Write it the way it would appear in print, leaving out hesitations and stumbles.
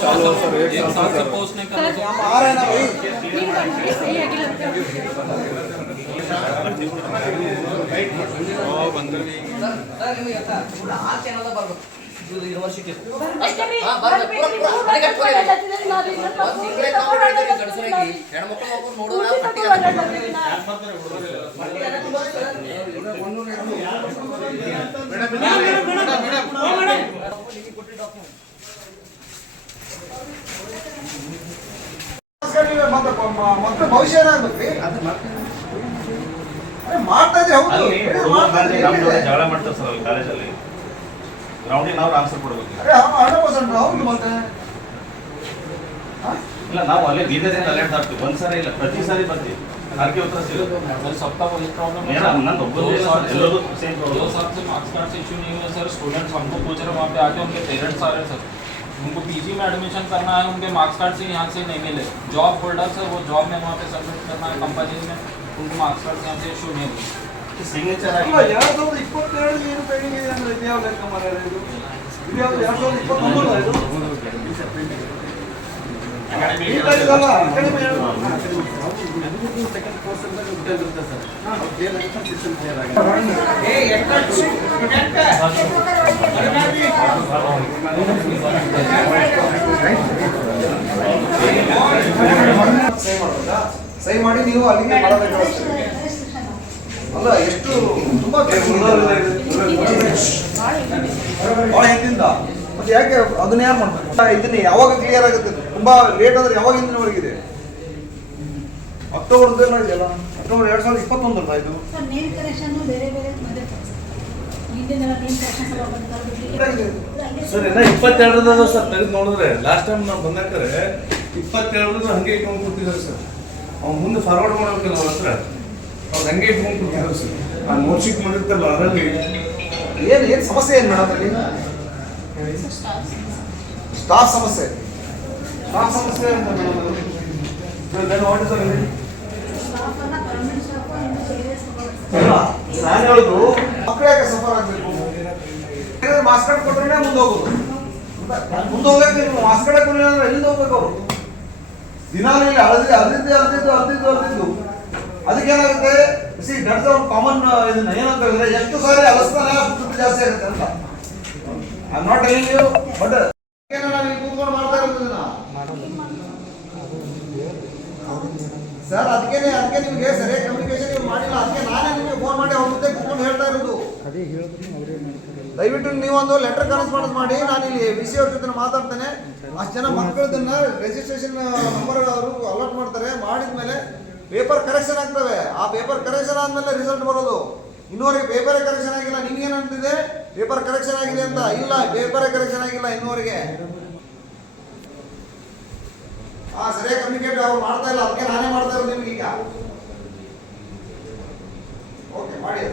चालू सर एक साथ से पोस्ट नहीं कर रहे हम आ रहे हैं ना भाई सही है कि लगता है बंदर भी सर ये आता पूरा आ चैनल दा बरಬೇಕು ಯೂನಿವರ್ಸಿಟಿ हां ಬರಬೇಕು पूरा ಅಡಿಗೆ ಒಂದು ಸಿಂಗಲ್ ಕಾಂಪಿಟೇಟರ್ ಕಳಿಸೋರಿಗೆ ಹೆಣ್ಣು ಮಕ್ಕಳು ಹೋಗಿ ನೋಡೋಣ ಪಟ್ಟಿ ಮಕ್ಕಳ ಭವಿಷ್ಯ ಏನಾಗ್ಬೇಕ್ರಿ ಮಾಡ್ತಾ ಇದ್ರೆ ಹೌದು ಜಗಳ ಮಾಡ್ತಾರೆ ಸರ್ ಅಲ್ಲಿ ಕಾಲೇಜಲ್ಲಿ ಗ್ರೌಂಡಿಗೆ ನಾವು ಆನ್ಸರ್ ಕೊಡ್ಬೇಕು. ಅರೆ 100% ಹೌದು ಮತ್ತೆ ಇಲ್ಲ ನಾವು ಅಲ್ಲಿ ಬೀದರಿಂದ ಅಲರ್ಟ್ ಆಗ್ತೀವಿ ಒಂದ್ಸರಿ ಇಲ್ಲ ಪ್ರತಿ ಸಾರಿ ಬರ್ತೀವಿ आरके उतर सर सबका वही प्रॉब्लम है मेरा नंद ಎಲ್ಲರೂ ಸೇಮ್ दो साल से मार्क्स कार्ड से इशू नहीं हुआ सर स्टूडेंट्स हमको पूछ रहे वहाँ पे आके उनके पेरेंट्स आ रहे सर उनको पीजी में एडमिशन करना है उनके मार्क्स कार्ड से यहाँ से नहीं मिले जॉब होल्डर सर वो जॉब में वहाँ पे सबमिट करना है कंपनी में उनको मार्क्स कार्ड यहाँ से इशू नहीं हुई ಸಿಗ್ನೇಚರ್ ಆಗಿ 2022 ಏನು ಪೆಂಡಿಂಗ್ ಇದೆ ಅಂದ್ರೆ ಇದು ಯಾವ ಲೆಕ್ಕ ಮಾರಾಯ ಇದು ಯಾವ 2023 ಇದು ಸೆಕೆಂಡ್ ಕೋರ್ಸ್ ಅಂತ ಡಿಟೇಲ್ ಇರುತ್ತೆ ಸರ್ ಕ್ಲಿಯರ್ ಆಗುತ್ತೆ ಸಿಸ್ಟಮ್ ಕ್ಲಿಯರ್ ಆಗಿದೆ ಸಹಿ ಮಾಡಿ ನೀವು ಅಲ್ಲಿಗೆ ಮಾಡಬೇಕು ಅಲ್ಲ ಎಷ್ಟು ತುಂಬಾ ಭಾಳ ಹಿಂದಿಂದ ಮತ್ತೆ ಯಾಕೆ ಅದನ್ನ ಯಾರು ಮಾಡ್ತಾರೆ ಇದನ್ನ ಯಾವಾಗ ಕ್ಲಿಯರ್ ಆಗುತ್ತೆ ತುಂಬಾ ಲೇಟ್ ಆದ್ರೆ ಯಾವಾಗ ಹಿಂದಿನವರೆಗಿದೆ ಅಕ್ಟೋಬರ್ ಇದೆಯಲ್ಲ ಅಕ್ಟೋಬರ್ 2021 ಅಲ್ವಾ ಇದು ಸರ್ ಇನ್ನ 22 ಸರ್ ತೆಗೆದು ನೋಡಿದ್ರೆ ಲಾಸ್ಟ್ ಟೈಮ್ ನಾವು ಬಂದಾಕರೆ 22 ಹಂಗೆ ಇಟ್ಕೊಂಡು ಕೂತಿದ್ದಾರೆ ಸರ್ ಅವ್ನು ಮುಂದೆ ಫಾರ್ವರ್ಡ್ ಮಾಡಬೇಕಲ್ಲ ಅವ್ರ ಹತ್ರ ಅವ್ರು ಹಂಗೆ ಇಟ್ಕೊಂಡು ಕೂತಿದ್ದಾರೆ ಸರ್ ಆ ನೋಟ್ ಶೀಟ್ ಮಾಡಿರ್ತಾರಲ್ಲ ಅದರಲ್ಲಿ ಏನು ಸಮಸ್ಯೆ ಏನು ಮೇಡಮ್ ಅಲ್ಲಿ ಸ್ಟಾಫ್ ಸಮಸ್ಯೆ ಅಂತ ಮೇಡಮ್ ನಾನು ಹೇಳುದು ಮಕ್ಕಳು ಯಾಕೆ ಸಫರ್ ಆಗ್ಬೇಕು ಮಾಸ್ಕ್ ಕಾರ್ಡ್ ಕೊಟ್ರೆ ಮುಂದೆ ಹೋಗೋದು ಮುಂದೆ ಹೋಗಕ್ಕೆ ನೀವು ಮಾಸ್ಕ್ ಕಾರ್ಡ್ ಕೊಡಲಿಲ್ಲ ಅಂದ್ರೆ ಎಲ್ಲಿಂದ ಹೋಗ್ಬೇಕು ಅವರು ದಿನಾಲು ಇಲ್ಲಿ ಅರ್ದಿದ್ದು ಅದಕ್ಕೇನಾಗುತ್ತೆ ಸಿ ದಟ್ಸ್ ಒಂದು ಕಾಮನ್ ಇದನ್ನ ಏನಂತ ಹೇಳಿದ್ರೆ ಎಷ್ಟು ಸಾರಿ ಅಲಸ್ತಾನೆ ದುಡ್ಡು ಜಾಸ್ತಿ ಆಗುತ್ತೆ ಅಂತ I am not telling you but ನಾನು ಕೂತ್ಕೊಂಡು ಮಾಡ್ತಾ ಇರೋದನ್ನ ಸರ್ ಅದಕ್ಕೆ ನಿಮಗೆ ಸರಿಯಾಗಿ ಕಮ್ಯುನಿಕೇಶನ್ ನೀವು ಮಾಡಿಲ್ಲ ಅದಕ್ಕೆ ನಾನೇ ನಿಮಗೆ ಫೋನ್ ಮಾಡಿ ಅವ್ರ ಮುಂದೆ ಕೂತ್ಕೊಂಡು ಹೇಳ್ತಾ ಇರೋದು ದಯವಿಟ್ಟು ನೀವೊಂದು ಲೆಟರ್ ಕರೆಸ್ಪಾಂಡೆನ್ಸ್ ಮಾಡಿ ನಾನು ಇಲ್ಲಿ ವಿ.ಸಿ. ಅವ್ರ ಜೊತೆ ಮಾತಾಡ್ತೇನೆ ಅಷ್ಟು ಜನ ಮಕ್ಕಳದನ್ನ ರಿಜಿಸ್ಟ್ರೇಷನ್ ನಂಬರ್ ಅವರು ಅಲಾಟ್ ಮಾಡ್ತಾರೆ ಮಾಡಿದ್ಮೇಲೆ ಪೇಪರ್ ಕರೆಕ್ಷನ್ ಆಗ್ತವೆ ಆ ಪೇಪರ್ ಕರೆಕ್ಷನ್ ಆದ್ಮೇಲೆ ರಿಸಲ್ಟ್ ಬರೋದು ಇನ್ನೂವರೆಗೆ ಪೇಪರೇ ಕರೆಕ್ಷನ್ ಆಗಿಲ್ಲ ನಿಮ್ಗೇನಂತಿದೆ ಪೇಪರ್ ಕರೆಕ್ಷನ್ ಆಗಿದೆ ಅಂತ ಇಲ್ಲ ಪೇಪರೇ ಕರೆಕ್ಷನ್ ಆಗಿಲ್ಲ ಇನ್ನೂವರೆಗೆ ಸರಿಯಾಗಿ ಕಮ್ಯುನಿಕೇಟ್ ಅವ್ರು ಮಾಡ್ತಾ ಇಲ್ಲ ಅದಕ್ಕೆ ನಾನೇ ಮಾಡ್ತಾ ಇರೋದು ನಿಮ್ಗೆ ಈಗ ಓಕೆ ಮಾಡಿ